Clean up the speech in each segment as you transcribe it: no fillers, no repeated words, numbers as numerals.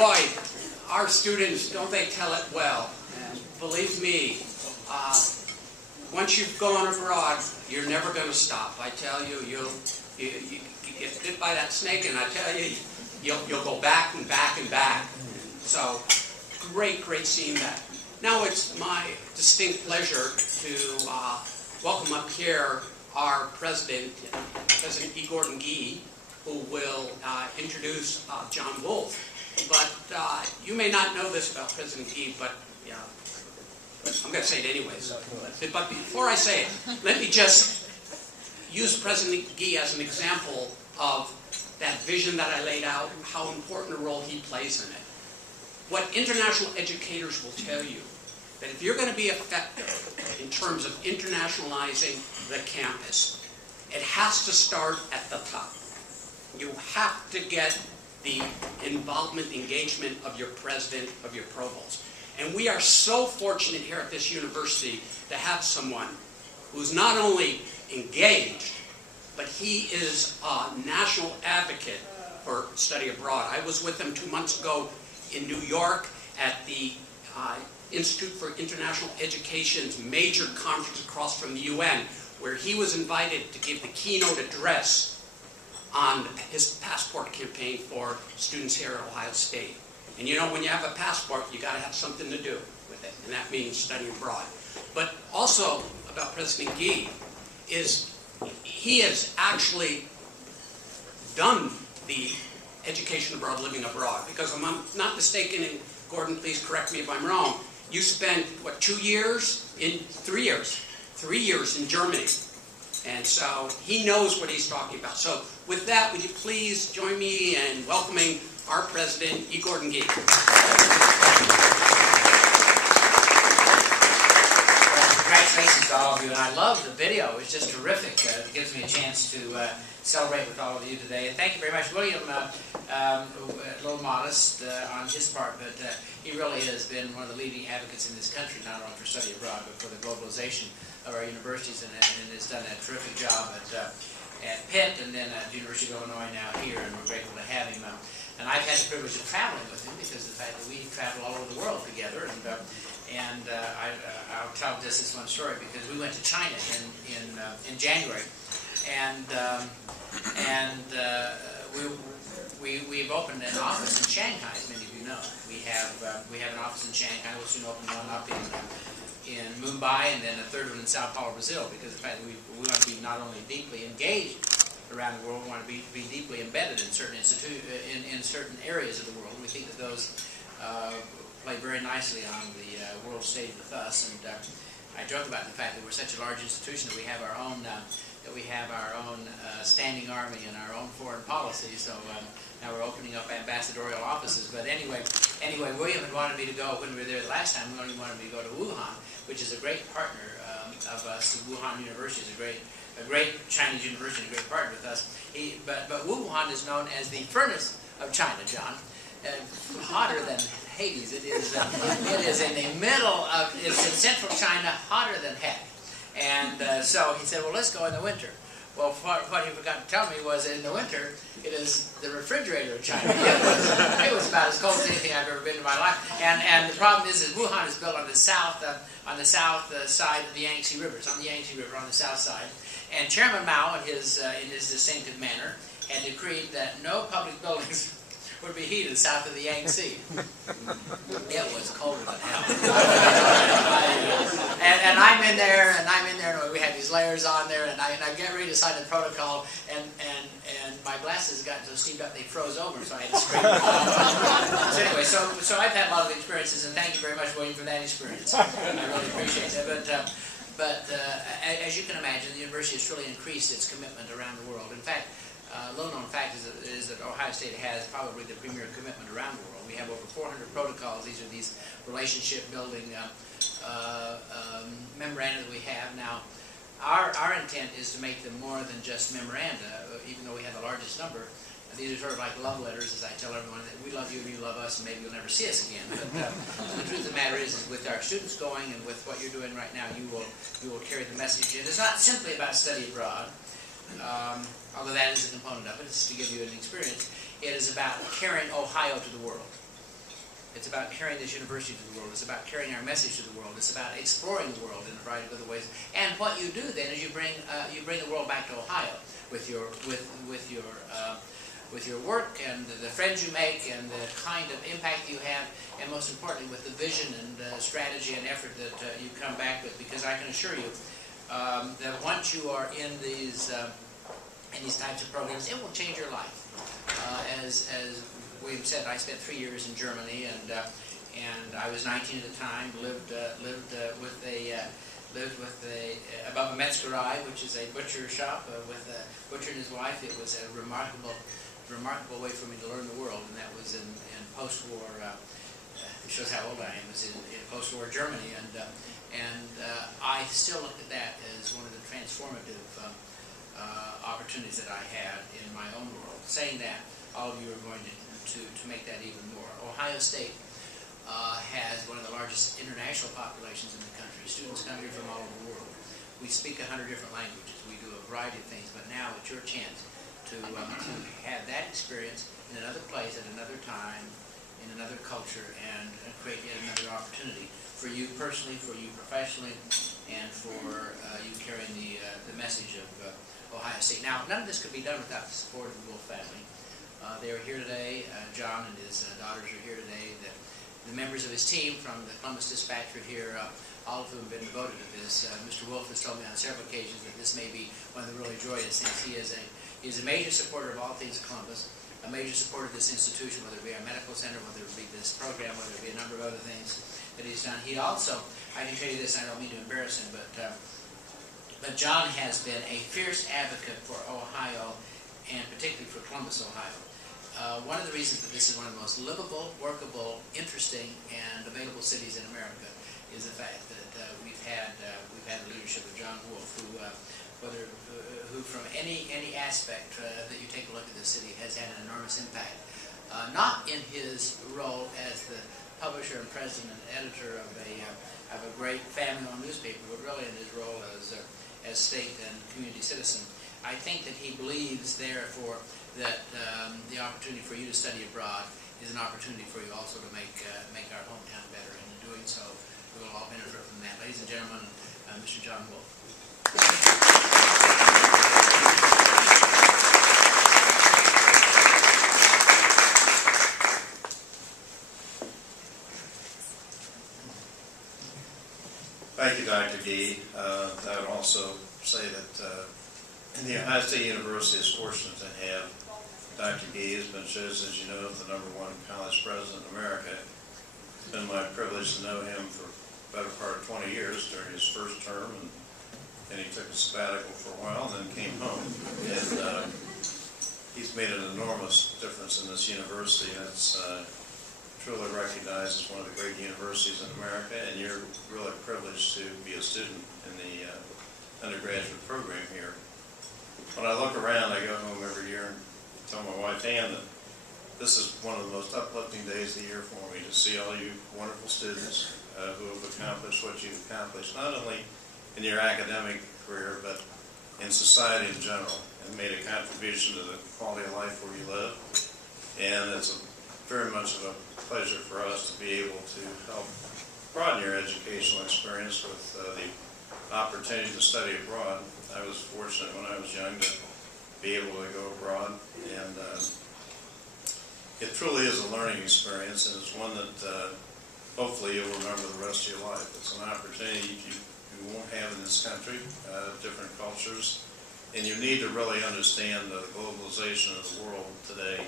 Boy, our students, don't they tell it well? And believe me, once you've gone abroad, you're never going to stop. I tell you, you get bit by that snake, and I tell you, you'll go back and back and back. So, great seeing that. Now it's my distinct pleasure to welcome up here our President E. Gordon Gee, who will introduce John Wolfe. But you may not know this about President Gee, but yeah, I'm going to say it anyways. But before I say it, let me just use President Gee as an example of that vision that I laid out, how important a role he plays in it. What international educators will tell you, that if you're going to be effective in terms of internationalizing the campus, it has to start at the top. You have to get the involvement, engagement of your president, of your provost. And we are so fortunate here at this university to have someone who's not only engaged, but he is a national advocate for study abroad. I was with him 2 months ago in New York at the Institute for International Education's major conference across from the UN, where he was invited to give the keynote address on his passport campaign for students here at Ohio State. And you know, when you have a passport, you got to have something to do with it, and that means studying abroad. But also about President Gee is he has actually done the education abroad, living abroad, because if I'm not mistaken, and Gordon, please correct me if I'm wrong, you spent, what, 3 years in Germany. And so he knows what he's talking about. So with that, would you please join me in welcoming our president, E. Gordon Gee. Congratulations to all of you, and I love the video. It's just terrific. It gives me a chance to celebrate with all of you today. And thank you very much. William, a little modest on his part, but he really has been one of the leading advocates in this country, not only for study abroad, but for the globalization of our universities, and has done a terrific job at Pitt, and then at the University of Illinois now here, and we're grateful to have him. And I've had the privilege of traveling with him because of the fact that we travel all over the world together. And I'll tell just this one story, because we went to China in January, and we've opened an office in Shanghai, as many of you know. We have an office in Shanghai. We'll soon open one up in Mumbai, and then a third one in Sao Paulo, Brazil, because of the fact that we want to be not only deeply engaged around the world, we want to be deeply embedded in certain in certain areas of the world. We think that those play very nicely on the world stage with us, and I joke about the fact that we're such a large institution that we have our own standing army and our own foreign policy. So now we're opening up ambassadorial offices. But anyway, William had wanted me to go when we were there the last time. William wanted me to go to Wuhan, which is a great partner of us. Wuhan University is a great Chinese university, a great partner with us. But Wuhan is known as the furnace of China, John. Hotter than Hades. It is in the middle of, it's in central China, hotter than heck. And so he said, well, let's go in the winter. Well, what he forgot to tell me was that in the winter, it is the refrigerator of China. It was about as cold as anything I've ever been in my life. And the problem is that Wuhan is built on the south side of the Yangtze River. It's on the Yangtze River on the south side. And Chairman Mao, in his distinctive manner, had decreed that no public buildings would be heated south of the Yangtze. It was colder than hell. and I'm in there, and we had these layers on there, and I get ready to sign the protocol, and my glasses got so steamed up they froze over, so I had to scrape them off. So anyway, so I've had a lot of experiences, and thank you very much, William, for that experience. I really appreciate that. But as you can imagine, the university has truly increased its commitment around the world. In fact, a little-known fact is that Ohio State has probably the premier commitment around the world. We have over 400 protocols. These are these relationship-building memoranda that we have. Now, our intent is to make them more than just memoranda, even though we have the largest number. These are sort of like love letters, as I tell everyone, that we love you and you love us, and maybe you'll never see us again. But the truth of the matter is with our students going and with what you're doing right now, you will carry the message. It is not simply about study abroad. Although that is a component of it, it's to give you an experience. It is about carrying Ohio to the world. It's about carrying this university to the world. It's about carrying our message to the world. It's about exploring the world in a variety of other ways. And what you do then is you bring the world back to Ohio with your work and the friends you make and the kind of impact you have, and most importantly with the vision and strategy and effort that you come back with. Because I can assure you that once you are in these types of programs, it will change your life. As William said, I spent 3 years in Germany, and I was 19 at the time. Lived above a Metzgerei, which is a butcher shop, with a butcher and his wife. It was a remarkable way for me to learn the world, and that was in post-war. It shows how old I am. It was in post-war Germany, and I still look at that as one of the transformative opportunities that I had in my own world. Saying that, all of you are going to make that even more. Ohio State has one of the largest international populations in the country. Students come here from all over the world. We speak 100 different languages. We do a variety of things, but now it's your chance to have that experience in another place, at another time, in another culture, and create yet another opportunity for you personally, for you professionally, and for you carrying the message of Ohio State. Now, none of this could be done without the support of the Wolfe family. They are here today. John and his daughters are here today. The members of his team from the Columbus Dispatch are here, all of whom have been devoted to this. Mr. Wolfe has told me on several occasions that this may be one of the really joyous things. He is a major supporter of all things Columbus, a major supporter of this institution, whether it be our medical center, whether it be this program, whether it be a number of other things that he's done. He also, I can tell you this, I don't mean to embarrass him, but John has been a fierce advocate for Ohio, and particularly for Columbus, Ohio. One of the reasons that this is one of the most livable, workable, interesting, and available cities in America is the fact that we've had the leadership of John Wolfe, who from any aspect that you take a look at this city has had an enormous impact. Not in his role as the publisher and president and editor of a great family-owned newspaper, but really in his role as state and community citizen. I think that he believes, therefore, that the opportunity for you to study abroad is an opportunity for you also to make our hometown better, and in doing so, we will all benefit from that. Ladies and gentlemen, Mr. John Wolfe. Thank you, Dr. Gee. I would also say that the Ohio State University is fortunate to have Dr. Gee. Has been chosen, as you know, the #1 college president in America. It's been my privilege to know him for the better part of 20 years during his first term, and he took a sabbatical for a while and then came home. And he's made an enormous difference in this university. That's truly recognized as one of the great universities in America, and you're really privileged to be a student in the undergraduate program here. When I look around, I go home every year and tell my wife Ann that this is one of the most uplifting days of the year for me, to see all you wonderful students who have accomplished what you've accomplished, not only in your academic career, but in society in general, and made a contribution to the quality of life where you live. And it's very much of a pleasure for us to be able to help broaden your educational experience with the opportunity to study abroad. I was fortunate when I was young to be able to go abroad, and it truly is a learning experience, and it's one that hopefully you'll remember the rest of your life. It's an opportunity you won't have in this country, different cultures, and you need to really understand the globalization of the world today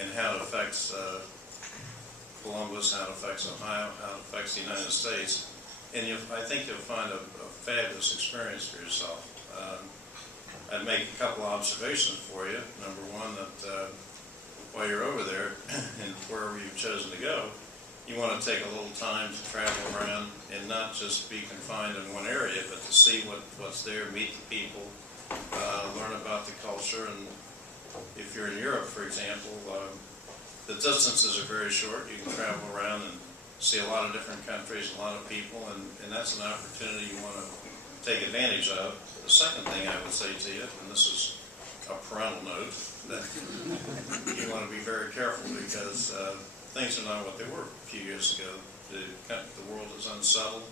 and how it affects Columbus, how it affects Ohio, how it affects the United States. And I think you'll find a fabulous experience for yourself. I'd make a couple observations for you. Number one, that while you're over there and wherever you've chosen to go, you want to take a little time to travel around and not just be confined in one area, but to see what's there, meet the people, learn about the culture. And if you're in Europe, for example, the distances are very short. You can travel around and see a lot of different countries, a lot of people, and that's an opportunity you want to take advantage of. The second thing I would say to you, and this is a parental note, that you want to be very careful, because things are not what they were a few years ago. The world is unsettled.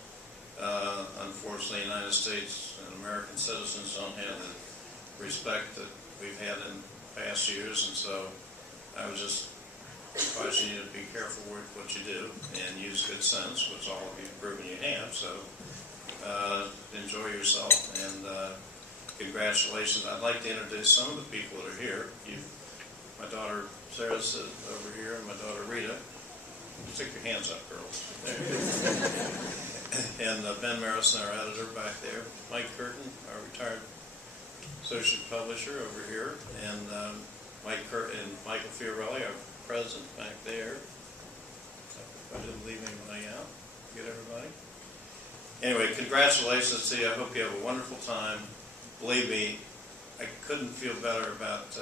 Unfortunately, the United States and American citizens don't have the respect that we've had in past years, and so I would just advise you to be careful with what you do and use good sense, which all of you have proven you have. So enjoy yourself, and congratulations. I'd like to introduce some of the people that are here. My daughter Sarah's over here, and my daughter Rita. Stick your hands up, girls. There. And Ben Marison, our editor, back there. Mike Curtin, our retired associate publisher, over here, and Michael Fiorelli, our president, back there. If I didn't leave anybody out, get everybody. Anyway, congratulations to you. I hope you have a wonderful time. Believe me, I couldn't feel better about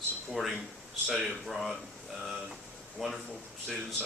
supporting study abroad. Wonderful students.